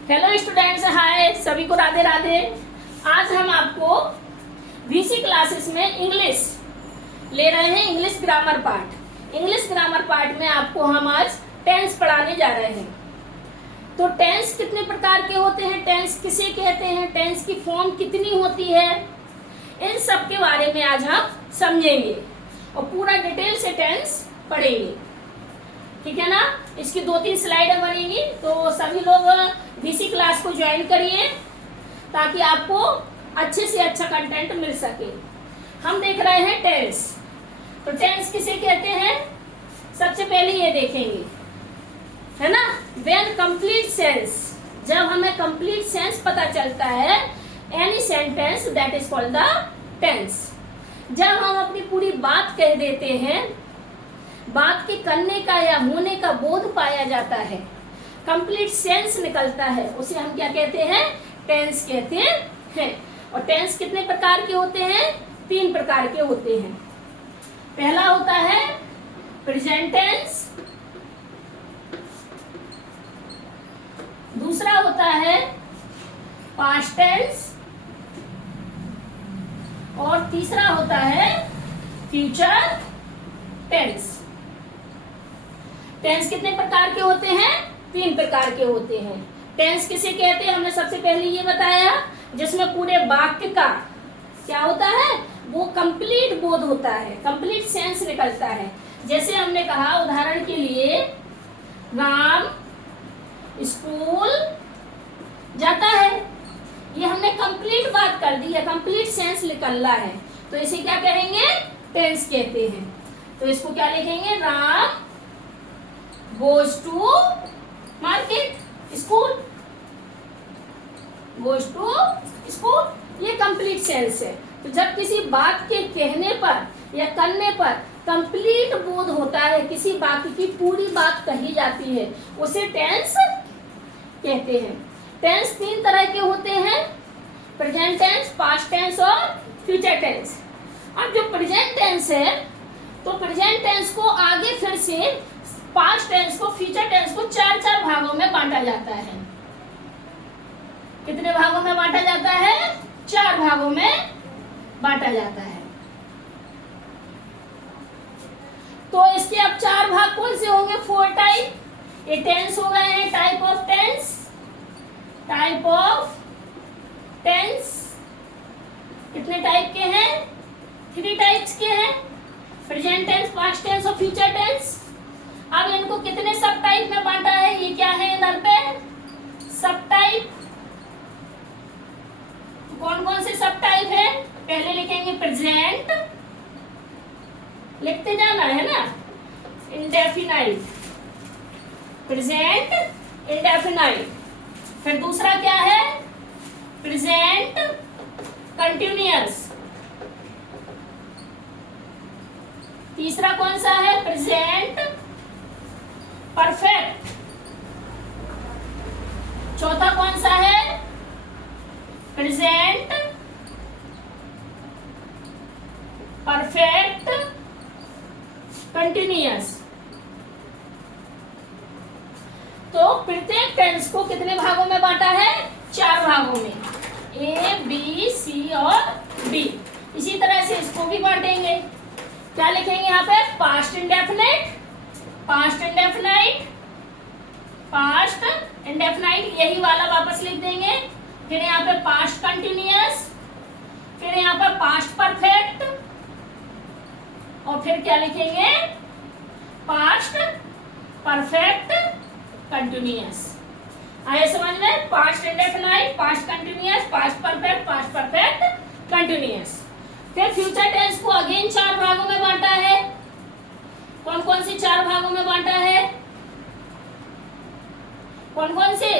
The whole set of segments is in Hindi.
हेलो स्टूडेंट्स, हाय सभी को राधे राधे। आज हम आपको वीसी क्लासेस में इंग्लिश ले रहे हैं। English grammar part. English grammar part में आपको हम आज टेंस पढ़ाने जा रहे हैं। तो टेंस कितने प्रकार के होते हैं, टेंस किसे कहते हैं, टेंस की फॉर्म कितनी होती है, इन सब के बारे में आज हम समझेंगे और पूरा डिटेल से टेंस पढ़ेंगे। ठीक है ना। इसकी 2-3 स्लाइडें बनेंगी, तो सभी लोग वीसी क्लास को ज्वाइन करिए ताकि आपको अच्छे से अच्छा कंटेंट मिल सके। हम देख रहे हैं टेंस। तो टेंस किसे कहते हैं, सबसे पहले ये देखेंगे, है ना। व्हेन कंप्लीट सेंस, जब हमें कंप्लीट सेंस पता चलता है any sentence that is called the tense. जब हम अपनी पूरी बात कह देते हैं, बात के करने का या होने का बोध पाया जाता है, कंप्लीट सेंस निकलता है, उसे हम क्या कहते हैं, टेंस कहते हैं। और टेंस कितने प्रकार के होते हैं, 3 प्रकार के होते हैं। पहला होता है प्रेजेंट टेंस, दूसरा होता है पास्ट टेंस और तीसरा होता है फ्यूचर टेंस। टेंस कितने प्रकार के होते हैं, 3 प्रकार के होते हैं। टेंस किसे कहते हैं, हमने सबसे पहले ये बताया, जिसमें पूरे वाक्य का क्या होता है, वो कंप्लीट बोध होता है, कंप्लीट सेंस निकलता है। जैसे हमने कहा उदाहरण के लिए, राम स्कूल जाता है, ये हमने कंप्लीट बात कर दी है, कंप्लीट सेंस निकल रहा है, तो इसे क्या कहेंगे, टेंस कहते हैं। तो इसको क्या लिखेंगे, Ram goes to market, school goes to school, ये कंप्लीट सेंस है। तो जब किसी बात के कहने पर या करने पर कंप्लीट बोध होता है, किसी वाक्य की पूरी बात कही जाती है, उसे टेंस कहते हैं। टेंस 3 तरह के होते हैं, प्रेजेंट टेंस, पास्ट टेंस और फ्यूचर टेंस। अब जो प्रेजेंट टेंस है, तो प्रेजेंट टेंस को आगे फिर से पास्ट टेंस को, फ्यूचर टेंस को 4 भागों में बांटा जाता है। कितने भागों में बांटा जाता है, 4 भागों में बांटा जाता है। तो इसके अब 4 भाग कौन से होंगे, 4 टाइप। ये टेंस हो गए हैं, type of tense, type of tense कितने टाइप के हैं, 3 टाइप्स के हैं, प्रेजेंट टेंस, पास्ट टेंस और फ्यूचर टेंस। अब इनको कितने सब टाइप में बांटा है, ये क्या है इधर पे, सब टाइप। कौन कौन से सब टाइप है, पहले लिखेंगे प्रेजेंट, लिखते जाना है ना, इंडेफिनाइट, प्रेजेंट इंडेफिनाइट। फिर दूसरा क्या है, प्रेजेंट कंटिन्यूअस। तीसरा कौन सा है, प्रेजेंट परफेक्ट। चौथा कौन सा है, प्रेजेंट परफेक्ट कंटिन्यूअस। तो प्रत्येक टेंस को कितने भागों में बांटा है, 4 भागों में, ए, बी, सी और डी। इसी तरह से इसको भी बांटेंगे। क्या लिखेंगे यहाँ पे, past indefinite, past indefinite, past indefinite, यही वाला वापस लिख देंगे। फिर यहाँ पे पास्ट कंटिन्यूअस, फिर यहाँ पर पास्ट परफेक्ट, और फिर क्या लिखेंगे, पास्ट परफेक्ट कंटिन्यूअस। आए समझ में, past indefinite, past continuous, past perfect continuous. फिर फ्यूचर टेंस को अगेन 4 भागों में बांटा है। कौन कौन से 4 भागों में बांटा है, कौन कौन से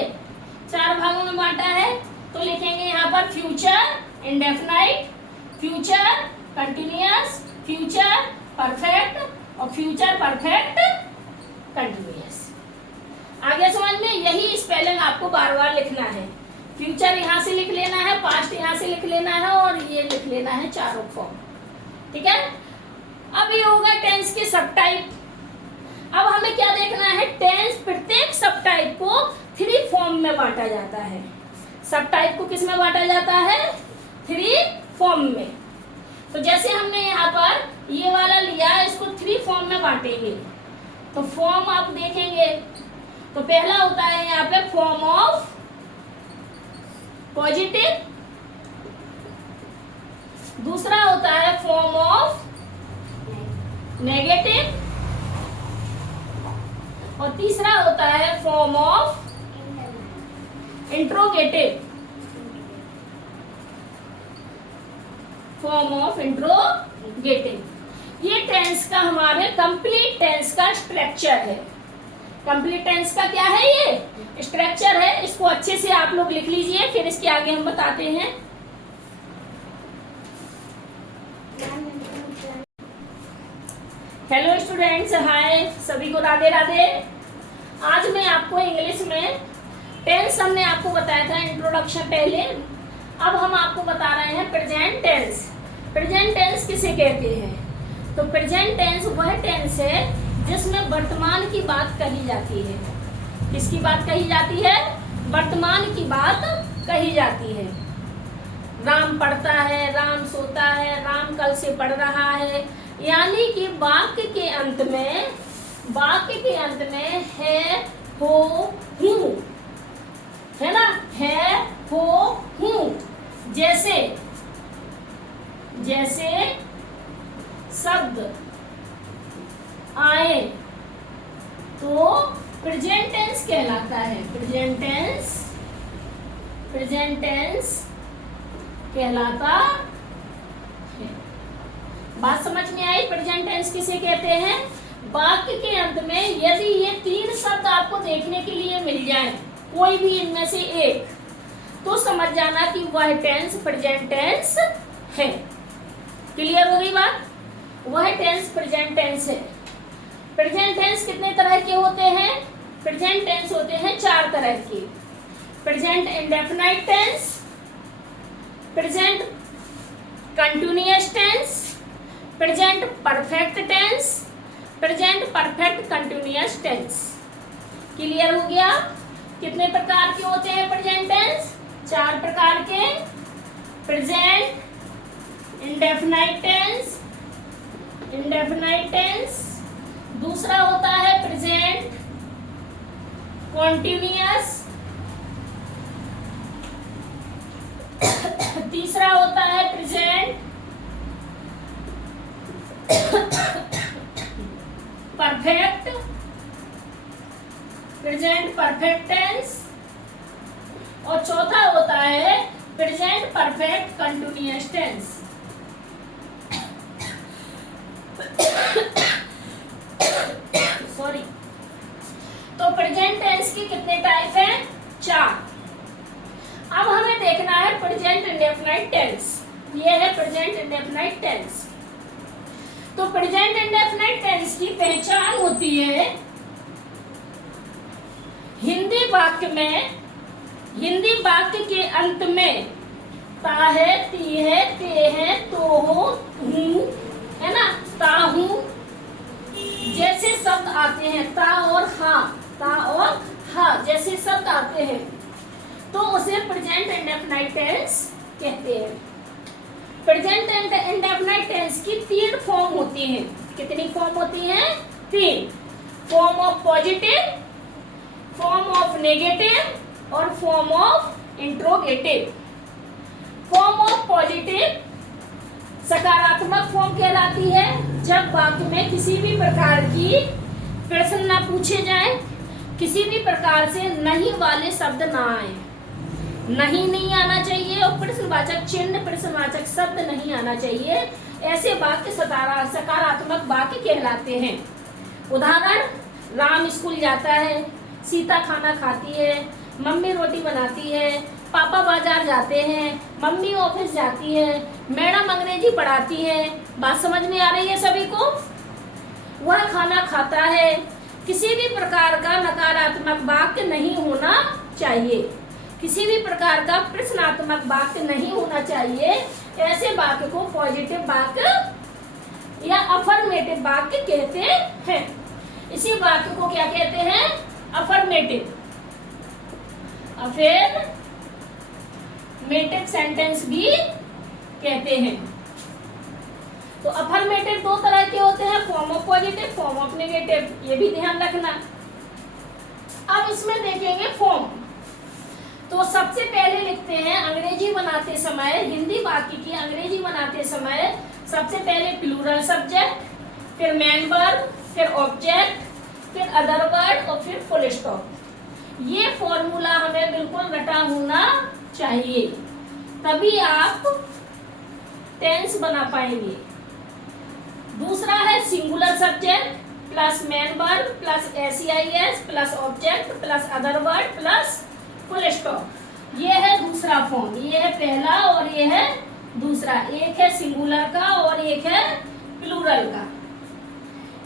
4 भागों में बांटा है, तो लिखेंगे यहाँ पर future indefinite, future continuous, future perfect और फ्यूचर परफेक्ट कंटिन्यूअस। आगे समझ में, यही स्पेलिंग आपको बार बार लिखना है। फ्यूचर यहाँ से लिख लेना है, पास्ट यहाँ से लिख लेना है और ये लिख लेना है, चारों फॉर्म। ठीक है। अब ये होगा टेंस के सब टाइप। अब हमें क्या देखना है, टेंस प्रत्येक सब टाइप को 3 फॉर्म में बांटा जाता है। सब टाइप को किस में बांटा जाता है? 3 फॉर्म में। तो जैसे हमने यहाँ पर ये वाला लिया, इसको 3 फॉर्म में बांटेंगे। तो फॉर्म आप देखेंगे तो पहला होता है यहाँ पे फॉर्म ऑफ पॉजिटिव, दूसरा होता है फॉर्म ऑफ नेगेटिव, और तीसरा होता है form of interrogative. Form of interrogative. ये टेंस का हमारे कंप्लीट टेंस का स्ट्रक्चर है। कंप्लीट टेंस का क्या है? ये स्ट्रक्चर है। इसको अच्छे से आप लोग लिख लीजिए, फिर इसके आगे हम बताते हैं। हेलो स्टूडेंट्स, हाय, सभी को राधे राधे। आज मैं आपको इंग्लिश में टेंस हमने आपको बताया था इंट्रोडक्शन पहले। अब हम आपको बता रहे हैं प्रेजेंट टेंस। प्रेजेंट टेंस किसे कहते हैं? तो प्रेजेंट टेंस वह टेंस है जिसमें वर्तमान की बात कही जाती है। किसकी बात कही जाती है? वर्तमान की बात कही जाती है। राम पढ़ता है, राम सोता है, राम कल से पढ़ रहा है, यानी कि वाक्य के अंत में है, हो, हूँ, है ना? है, हो, हूँ। जैसे शब्द आए तो प्रेजेंट टेंस कहलाता है। प्रेजेंट टेंस कहलाता है। बात समझ में आई? प्रेजेंट टेंस किसे कहते हैं? वाक्य के अंत में यदि ये 3 शब्द आपको देखने के लिए मिल जाए, कोई भी इनमें से एक, तो समझ जाना कि वह टेंस प्रेजेंट टेंस है। क्लियर हो गई बात? वह टेंस प्रेजेंट टेंस है। प्रेजेंट टेंस कितने तरह के होते हैं? प्रेजेंट टेंस होते हैं 4 तरह के। Present indefinite tense, present continuous tense, present perfect tense, present perfect continuous tense. Clear हो गया? कितने प्रकार के होते हैं प्रेजेंट टेंस? 4 प्रकार के। प्रेजेंट इंडेफिनाइट टेंस, दूसरा होता है प्रेजेंट कॉन्टिन्यूअस, तीसरा होता है प्रेजेंट परफेक्ट टेंस, और चौथा होता है present perfect continuous tense. Sorry. तो प्रेजेंट टेंस की कितने टाइप हैं? 4। अब हमें देखना है प्रेजेंट इंडेफिनाइट टेंस। ये है प्रेजेंट इंडेफिनाइट टेंस। तो प्रेजेंट इंडेफिनाइट टेंस की पहचान होती है हिंदी वाक्य के अंत में ता है, ती है, ते है, तो हो, हूँ, है ना? ता हूँ जैसे शब्द आते हैं, ता और हा जैसे शब्द आते हैं, तो उसे प्रेजेंट इंडेफिनाइट टेंस कहते हैं। प्रेजेंट इंडेफिनाइट टेंस की 3 फॉर्म होती हैं। कितनी फॉर्म होती हैं? 3। Form of positive, form of negative और form of interrogative. Form of positive सकारात्मक फॉर्म कहलाती है जब वाक्य में किसी भी प्रकार की प्रश्न ना पूछे जाए, किसी भी प्रकार से नहीं वाले शब्द ना आए। नहीं आना चाहिए, और प्रश्नवाचक चिन्ह, प्रश्नवाचक शब्द नहीं आना चाहिए। ऐसे वाक्य सकारात्मक वाक्य कहलाते हैं। उदाहरण, राम स्कूल जाता है, सीता खाना खाती है, मम्मी रोटी बनाती है, पापा बाजार जाते हैं, मम्मी ऑफिस जाती है, मैडम अंग्रेजी पढ़ाती है। बात समझ में आ रही है सभी को? वह खाना खाता है। किसी भी प्रकार का नकारात्मक वाक्य नहीं होना चाहिए, किसी भी प्रकार का प्रश्नात्मक वाक्य नहीं होना चाहिए। ऐसे वाक्य को पॉजिटिव वाक्य या अफर्मेटिव वाक्य कहते हैं। इसी वाक्य को क्या कहते हैं? अफर्मेटिव। अफर्मेटिव सेंटेंस भी कहते हैं। तो अफर्मेटिव दो तरह के होते हैं, form of positive, form of negative, ये भी ध्यान रखना। अब इसमें देखेंगे फॉर्म। तो सबसे पहले लिखते हैं अंग्रेजी बनाते समय, हिंदी वाक्य की अंग्रेजी बनाते समय सबसे पहले प्लूरल सब्जेक्ट, फिर मेन वर्ब, फिर ऑब्जेक्ट, फिर अदर वर्ड और फिर फुल स्टॉप। ये फॉर्मूला हमें बिल्कुल रटा होना चाहिए, तभी आप टेंस बना पाएंगे। दूसरा है singular subject plus main verb plus S E I S plus object plus other word plus full stop. ये है दूसरा फॉर्म, ये है पहला और ये है दूसरा। एक है सिंगुलर का और एक है प्लूरल का।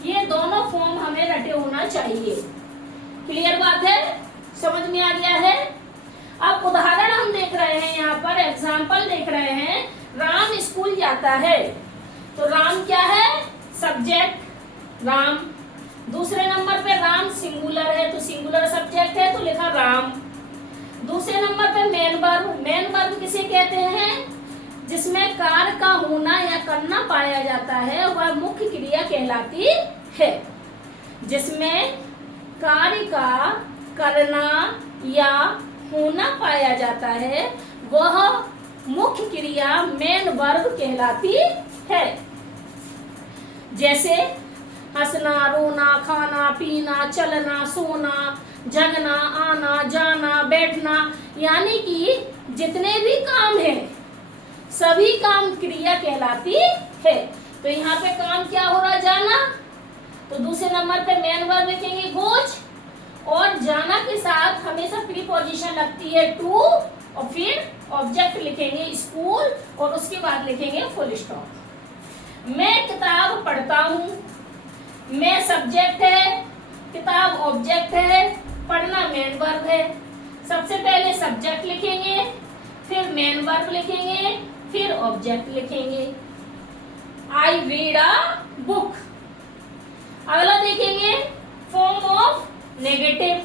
ये दोनों फॉर्म हमें रटे होना चाहिए। क्लियर बात है, समझ में आ गया है। अब उदाहरण हम देख रहे हैं, यहाँ पर एग्जाम्पल देख रहे हैं। राम स्कूल जाता है, तो राम क्या है, सब्जेक्ट राम। दूसरे नंबर पे राम सिंगुलर है, तो सिंगुलर सब्जेक्ट है तो लिखा राम। दूसरे नंबर पे मेन वर्ब, मेन वर्ब किसे कहते हैं, जिसमें कार्य का होना या करना पाया जाता है, वह मुख्य क्रिया कहलाती है। जिसमें कार्य का करना या होना पाया जाता है, वह मुख्य क्रिया मेन वर्ब कहलाती है। जैसे हंसना, रोना, खाना, पीना, चलना, सोना, जगना, आना, जाना, बैठना, यानी कि जितने भी काम हैं सभी काम क्रिया कहलाती है। तो यहाँ पे काम क्या हो रहा, जाना, तो दूसरे नंबर पे मेन वर्ब लिखेंगे गोज, और जाना के साथ हमेशा प्रीपोजिशन लगती है टू, और फिर ऑब्जेक्ट लिखेंगे स्कूल, और उसके बाद लिखेंगे फुल स्टॉप। मैं किताब पढ़ता हूँ, मैं सब्जेक्ट है, किताब ऑब्जेक्ट है, पढ़ना मेन वर्ब है। सबसे पहले सब्जेक्ट लिखेंगे, फिर मेन वर्ब लिखेंगे, फिर ऑब्जेक्ट लिखेंगे। I read a book. अगला देखेंगे form of negative.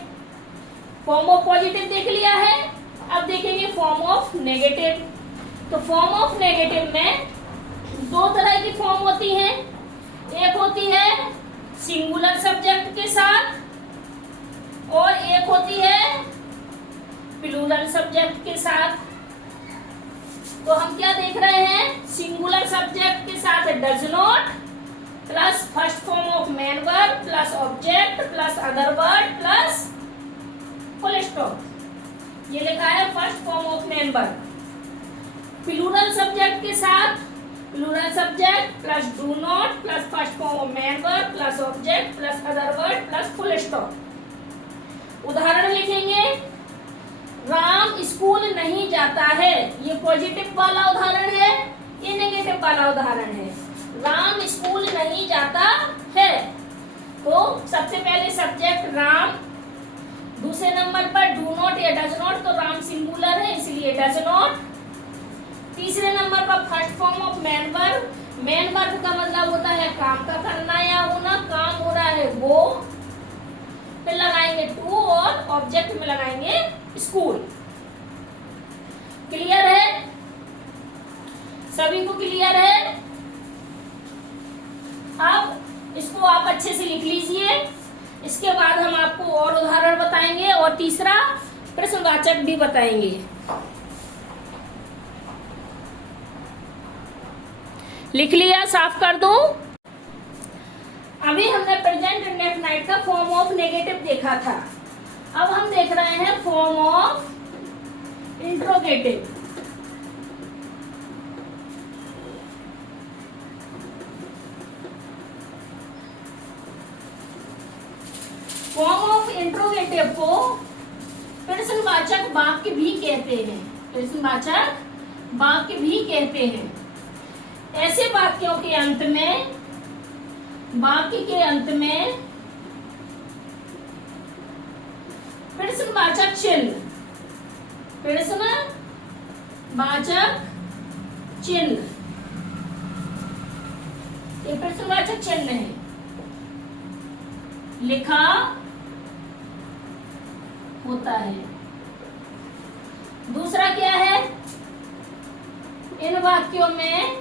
Form of positive देख लिया है, अब देखेंगे फॉर्म ऑफ नेगेटिव। तो फॉर्म ऑफ नेगेटिव में दो तरह की फॉर्म होती है। एक होती है सिंगुलर सब्जेक्ट के साथ, और एक होती है प्लूरल सब्जेक्ट के साथ। तो हम क्या देख रहे हैं, सिंगुलर सब्जेक्ट के साथ does not plus first form of main verb plus object plus other word plus full stop. ये लिखा है first form of main verb. Plural subject के साथ plural subject plus do not plus first form of main verb plus object plus other word plus full stop. उदाहरण लिखेंगे, राम स्कूल नहीं जाता है। ये पॉजिटिव वाला उदाहरण है, ये नेगेटिव वाला उदाहरण है। राम स्कूल नहीं जाता है, तो सबसे पहले सब्जेक्ट राम, दूसरे नंबर पर डू नॉट या डज नॉट, तो राम सिंगुलर है इसलिए डज नॉट। तीसरे नंबर पर first form of main verb. Main verb का मतलब होता है काम का करना या होना, काम हो रहा है वो, फिर लगाएंगे टू और ऑब्जेक्ट में लगाएंगे स्कूल। क्लियर है, सभी को क्लियर है। अब इसको आप अच्छे से लिख लीजिए, इसके बाद हम आपको और उदाहरण बताएंगे और तीसरा प्रश्नवाचक भी बताएंगे। लिख लिया, साफ कर दो। अभी हमने प्रेजेंट इंडेफिनाइट का फॉर्म ऑफ नेगेटिव देखा था, अब हम देख रहे हैं form of interrogative. Form of interrogative को प्रश्नवाचक वाक्य भी कहते हैं, प्रश्नवाचक वाक्य भी कहते हैं। ऐसे वाक्यों के अंत में, वाक्य के अंत में प्रश्नवाचक चिन्ह, प्रश्नवाचक चिन्ह, ये प्रश्नवाचक चिन्ह है, लिखा होता है। दूसरा क्या है, इन वाक्यों में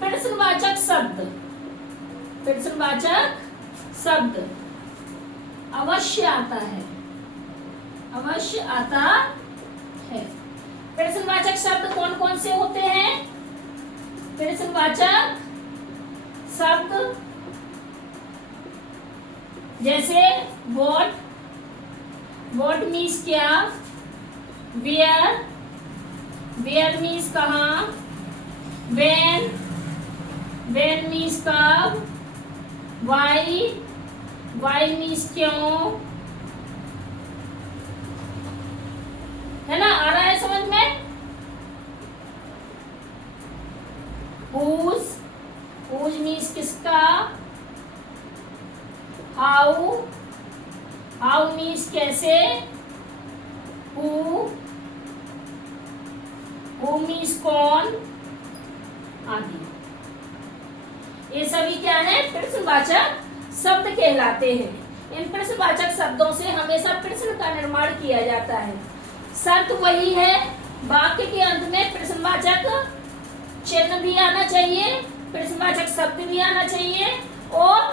प्रश्नवाचक शब्द, प्रश्नवाचक शब्द अवश्य आता है, अवश्य आता है। प्रश्नवाचक शब्द कौन कौन से होते हैं? प्रश्नवाचक शब्द जैसे व्हाट, व्हाट मीन्स क्या, वेयर, वेयर मीन्स कहाँ, व्हेन, व्हेन मीन्स कब, व्हाई, व्हाई मीन्स क्यों, है ना? आ रहा है समझ में? whose, whose मीन्स किसका, हाउ, हाउ मीन्स कैसे, who, who मीन्स कौन आदि। ये सभी क्या है? प्रश्नवाचक शब्द कहलाते हैं। इन प्रश्नवाचक शब्दों से हमेशा प्रश्न का निर्माण किया जाता है। शर्त वही है, वाक्य के अंत में प्रश्नवाचक चिन्ह भी आना चाहिए, प्रश्नवाचक शब्द भी आना चाहिए, और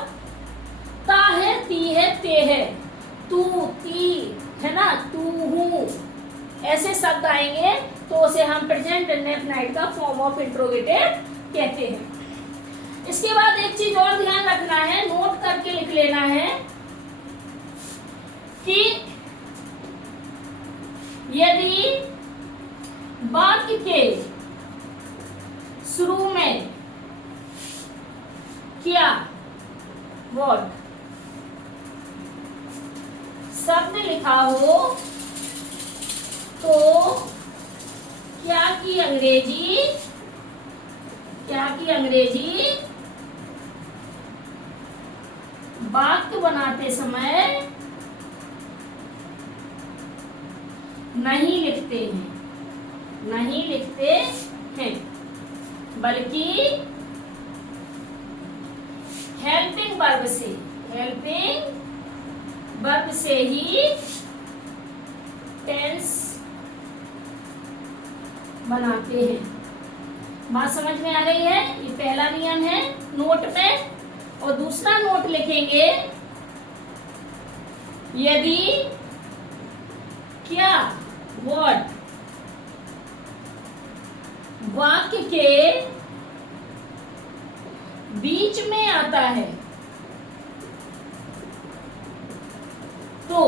ता है, ती है, ते है, तू, ती, है ना, तू, हूँ, ऐसे शब्द आएंगे तो उसे हम प्रेजेंट इंडेफिनिट का फॉर्म ऑफ इंट्रोगेटिव कहते हैं। इसके बाद एक चीज और ध्यान रखना है, नोट करके लिख लेना है कि यदि वाक्य के शुरू में क्या, व्हाट शब्द लिखा हो तो क्या की अंग्रेजी, क्या की अंग्रेजी वाक्य बनाते समय नहीं लिखते हैं, नहीं लिखते हैं, बल्कि हेल्पिंग वर्ब से, हेल्पिंग वर्ब से ही टेंस बनाते हैं। बात समझ में आ गई है? ये पहला नियम है नोट पे। और दूसरा नोट लिखेंगे, यदि क्या, व्हाट वाक्य के बीच में आता है तो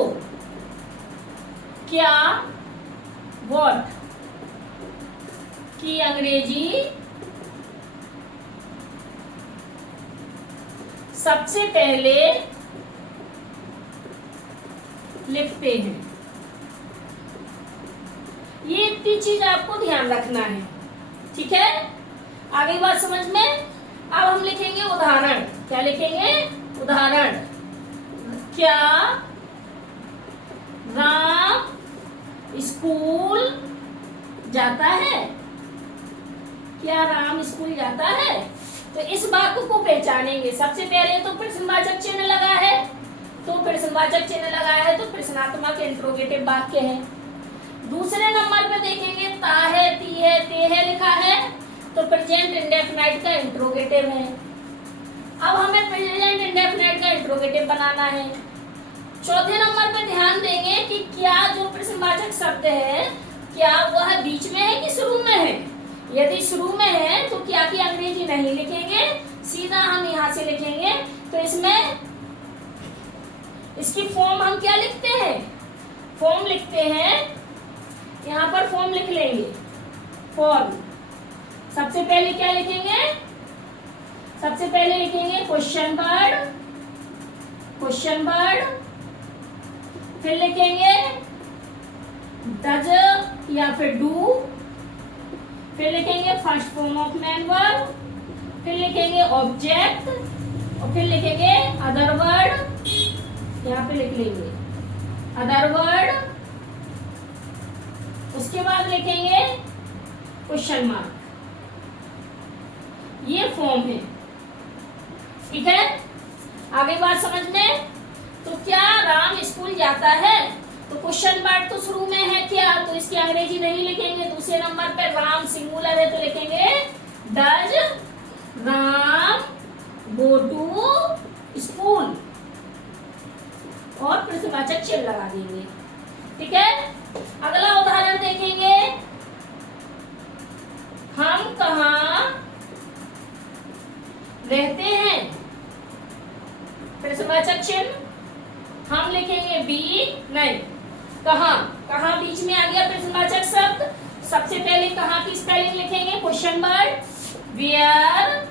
क्या, व्हाट की अंग्रेजी सबसे पहले लिखते हैं। ये इतनी चीज आपको ध्यान रखना है, ठीक है? आगे बात समझ में? अब हम लिखेंगे उदाहरण। क्या लिखेंगे? उदाहरण। क्या राम स्कूल जाता है? क्या राम स्कूल जाता है? तो इस वाक्य को पहचानेंगे। सबसे पहले तो प्रश्नवाचक चिन्ह लगा है, तो प्रश्नवाचक चिन्ह लगा है तो प्रश्नात्मक इंट्रोगेटिव वाक्य है। दूसरे नंबर पे देखेंगे ता है, ती है, ते है लिखा है तो प्रेजेंट इंडेफिनाइट का इंट्रोगेटिव है। अब हमें प्रेजेंट इंडेफिनाइट का इंट्रोगेटिव बनाना है। चौथे नंबर पे ध्यान देंगे कि क्या जो प्रश्नवाचक शब्द है क्या वह बीच में है कि शुरू में है। यदि शुरू में है तो क्या की अंग्रेजी नहीं लिखेंगे, सीधा हम यहाँ से लिखेंगे। तो इसमें इसकी फॉर्म हम क्या लिखते हैं? फॉर्म लिखते हैं, यहाँ पर फॉर्म लिख लेंगे। फॉर्म सबसे पहले क्या लिखेंगे? सबसे पहले लिखेंगे क्वेश्चन वर्ड, क्वेश्चन वर्ड, फिर लिखेंगे डज या फिर डू, फिर लिखेंगे first form of man verb, फिर लिखेंगे ऑब्जेक्ट और फिर लिखेंगे अदर वर्ड। यहाँ पे लिख लेंगे अदर वर्ड, उसके बाद लिखेंगे क्वेश्चन मार्क। ये फॉर्म है, ठीक है? आगे बात समझ में? तो क्या राम स्कूल स्कूल जाता है, तो क्वेश्चन मार्क तो शुरू में है क्या, तो इसकी अंग्रेजी नहीं लिखेंगे। दूसरे नंबर पे राम सिंगुलर है तो लिखेंगे does Ram go to school और प्रश्नवाचक चिन्ह लगा देंगे। ठीक है, अगला उदाहरण देखेंगे। हम कहाँ रहते हैं, प्रश्नवाचक चिन्ह हम लिखेंगे बी नहीं, कहाँ, कहाँ बीच में आ गया प्रश्नवाचक शब्द। सबसे पहले कहाँ की स्पेलिंग लिखेंगे, क्वेश्चन वर्ड वेयर,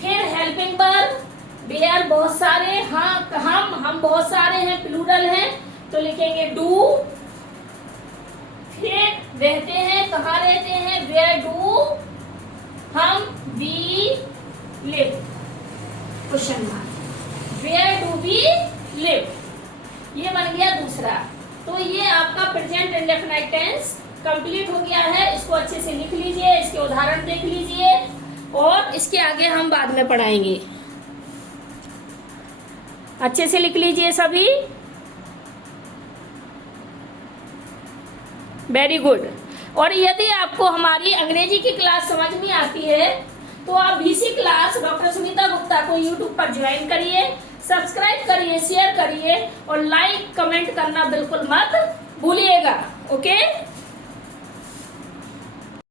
फिर हेल्पिंग वर्ब वेयर बहुत सारे, हाँ हम बहुत सारे हैं प्लूरल हैं तो लिखेंगे डू, फिर रहते हैं कहाँ रहते हैं वेयर डू हम we live, question mark where do we live, ये बन गया दूसरा। तो ये आपका प्रेजेंट इंडेफिनाइट टेंस कंप्लीट हो गया है। इसको अच्छे से लिख लीजिए, इसके उदाहरण देख लीजिए और इसके आगे हम बाद में पढ़ाएंगे। अच्छे से लिख लीजिए सभी, वेरी गुड। और यदि आपको हमारी अंग्रेजी की क्लास समझ में आती है तो आप VC class doctor Sunita Gupta को YouTube पर ज्वाइन करिए, सब्सक्राइब करिए, शेयर करिए और लाइक कमेंट करना बिल्कुल मत भूलिएगा। ओके।